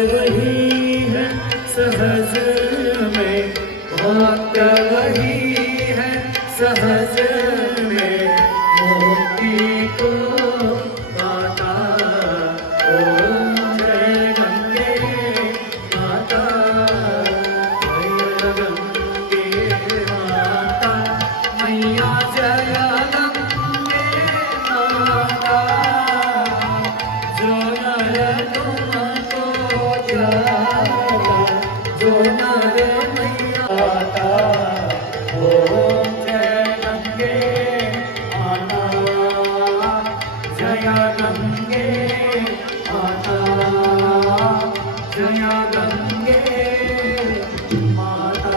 वही है सहज में, भक्त वही है सहज में, मोती को पाता। ओम जय गंगे माता, जय गंगे माता, मैया जय गंगे माता, जो नर तुमको जाता, जो नर मैया माता। ओम जय गंगे माता, जय गंगे माता, जय गंगे माता।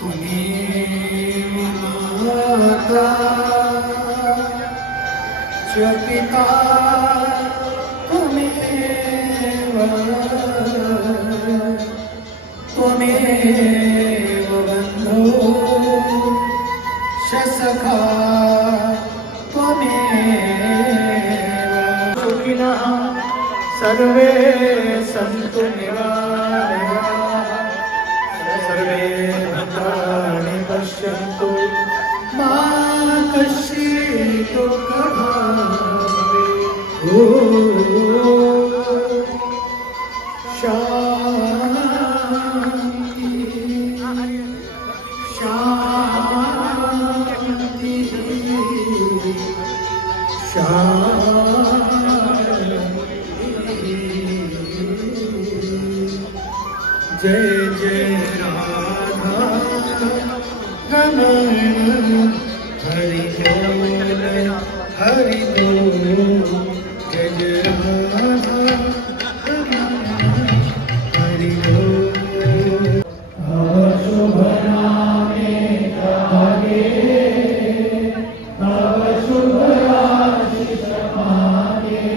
त्वमेव माता च पिता त्वमेव, त्वमेव बन्धुः च सखा त्वमेव। सुखिनः सर्वे सन्तु निरामयाः, सर्वे भद्राणि पश्यन्तु मा कश्चित् दुःखभाग् भवेत्। शान्ति शान्ति शान्ति। जय जय राधा रमण हरि बोल हरि बोल। जय जय राधा रमण हरि बोल। शुभ नामे गाये, तव शुभ आशीष मांगे,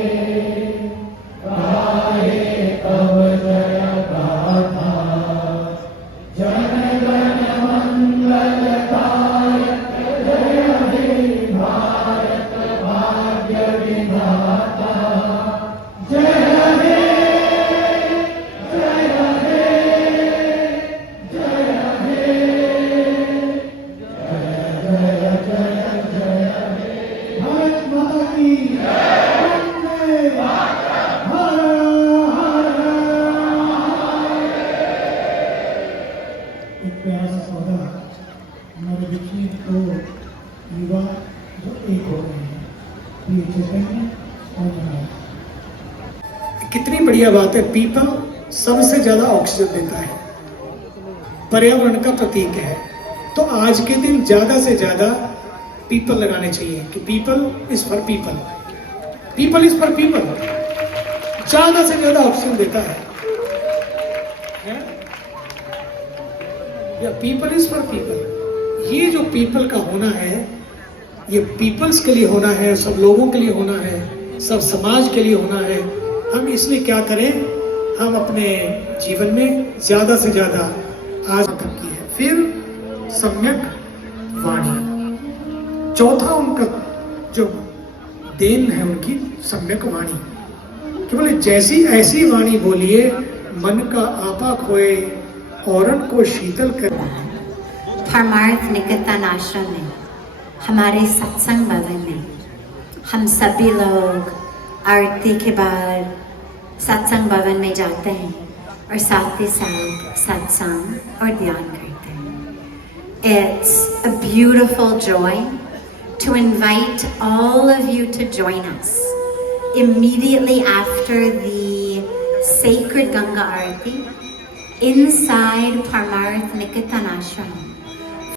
गाये तव जय गाथा। जन गण मंगलदायक, जय हे भारत भाग्य विधाता। जय हे जय हे जय हे, जय जय जय हे। भारत माता की वंदे मातरम। हर हर एक प्यारा सा पौधा, हमारे विकसित को युवा जो एक हो गए हैं, ये चैतन्य और बनाया। कितनी बढ़िया बात है। पीपल सबसे ज्यादा ऑक्सीजन देता है, पर्यावरण का प्रतीक है। तो आज के दिन ज्यादा से ज्यादा पीपल लगाने चाहिए कि people is for people, people is for people. ज्यादा से ज्यादा ऑक्सीजन देता है। या पीपल इज फॉर पीपल। ये जो पीपल का होना है, ये पीपल्स के लिए होना है, सब लोगों के लिए होना है, सब समाज के लिए होना है, हम इसलिए क्या करें, हम अपने जीवन में ज़्यादा से ज़्यादा आज तक की है। फिर सम्यक वाणी, चौथा उनका जो देन है उनकी सम्यक वाणी, कि बोले जैसी ऐसी वाणी बोलिए मन का आपा खोए औरन को शीतल कर। परमार्थ निकेतन आश्रम में हमारे सत्संग भवन में हम सभी लोग आरती के बाद सत्संग भवन में जाते हैं और साथ ही साथ सत्संग और ध्यान करते हैं। It's a beautiful joy to invite all of you to join us immediately after the sacred Ganga Aarti inside Parmarth Niketan Ashram.